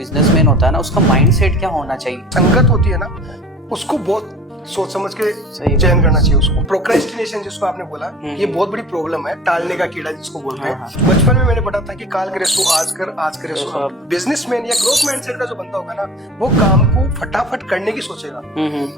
Businessman होता है ना, उसका माइंडसेट क्या होना चाहिए? संगत होती है ना, उसको बहुत सोच समझ के चयन करना चाहिए उसको। प्रोक्रेस्टिनेशन जिसको आपने बोला, ये बहुत बड़ी प्रॉब्लम है, टालने का कीड़ा जिसको बोलते हैं। बचपन में मैंने पढ़ा था कि काल करे सो आज कर, आज करे सो अब। बिजनेसमैन या ग्रोथ माइंडसेट का जो बंदा होगा ना, वो काम को फटाफट करने की सोचेगा।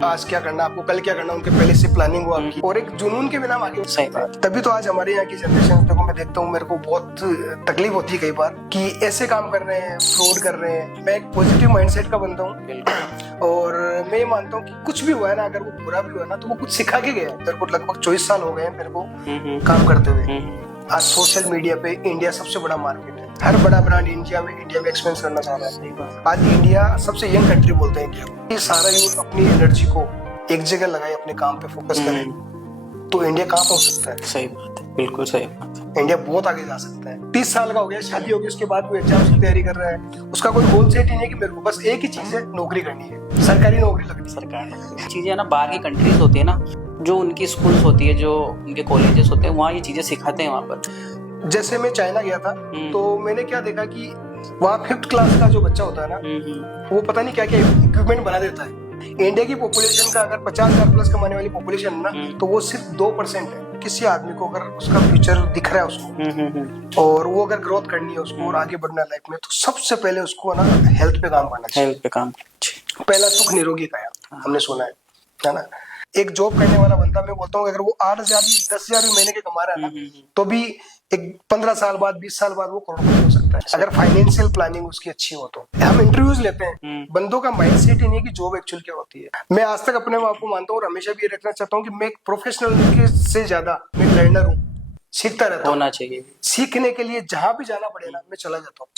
आज क्या करना, आपको कल क्या करना, उनके पहले से प्लानिंग हो आपकी, और एक जुनून के बिना आगे सही बात। तभी तो आज हमारे यहाँ की जनरेशन देखो, मैं देखता हूँ, मेरे को बहुत तकलीफ होती है कई बार कि ऐसे काम कर रहे हैं, फ्रॉड कर रहे हैं। मैं एक पॉजिटिव माइंडसेट का बंदा हूँ, और मैं ये मानता हूँ कि कुछ भी हुआ है ना, अगर वो बुरा भी हुआ ना, तो वो कुछ सिखा के गया है। मेरे को लगभग 24 साल हो गए हैं मेरे को काम करते हुए। आज सोशल मीडिया पे इंडिया सबसे बड़ा मार्केट है। हर बड़ा ब्रांड इंडिया में एक्सपेंस करना चाह रहा है। आज इंडिया सबसे यंग कंट्री बोलते हैं इंडिया को। ये सारा यूथ अपनी एनर्जी को एक जगह लगाए, अपने काम पे फोकस करे, तो इंडिया कहाँ पहुंच सकता है? सही बात है, बिल्कुल सही बात है। इंडिया बहुत आगे जा सकता है। 30 साल का हो गया, शादी होगी, उसके बाद कोई एग्जाम की तैयारी कर रहा है, उसका कोई गोल सेट ही नहीं है कि मेरे को बस एक ही चीज है, नौकरी करनी है, सरकारी नौकरी लगनी है। सरकार चीजें ना, बाहर की कंट्रीज होती है ना, जो उनकी स्कूल्स होती है, जो उनके कॉलेजेस होते हैं, वहाँ ये चीजें सिखाते हैं वहाँ पर। जैसे मैं चाइना गया था, तो मैंने क्या देखा कि वहाँ 5th क्लास का जो बच्चा होता है ना, वो पता नहीं क्या क्या इक्विपमेंट बना देता है। इंडिया की पॉपुलेशन का अगर 50,000 प्लस कमाने वाली पॉपुलेशन है ना, तो वो सिर्फ 2% है। किसी आदमी को अगर उसका फ्यूचर दिख रहा है उसको, और वो अगर ग्रोथ करनी है उसको और आगे बढ़ना है लाइफ में, तो सबसे पहले उसको ना हेल्थ पे काम करना चाहिए। हेल्थ पे काम करना चाहिए। पहला सुख निरोगी काया, हमने सुना है ना। एक जॉब करने वाला बंदा, मैं बोलता हूँ अगर वो 8,000 10,000 भी महीने के कमा रहा है ना, तो भी एक 15 साल बाद, 20 साल बाद वो करोड़पति हो सकता है, अगर फाइनेंशियल प्लानिंग उसकी अच्छी हो तो। हम इंटरव्यूज लेते हैं, बंदों का माइंडसेट ही नहीं है कि जॉब एक्चुअल क्या होती है। मैं आज तक अपने आप को मानता हूँ और हमेशा भी ये रखना चाहता हूँ कि मैं एक प्रोफेशनल के से ज्यादा मैं लर्नर हूँ, सीखता रहता हूँ। होना चाहिए। सीखने के लिए जहां भी जाना पड़े ना, मैं चला जाता हूँ।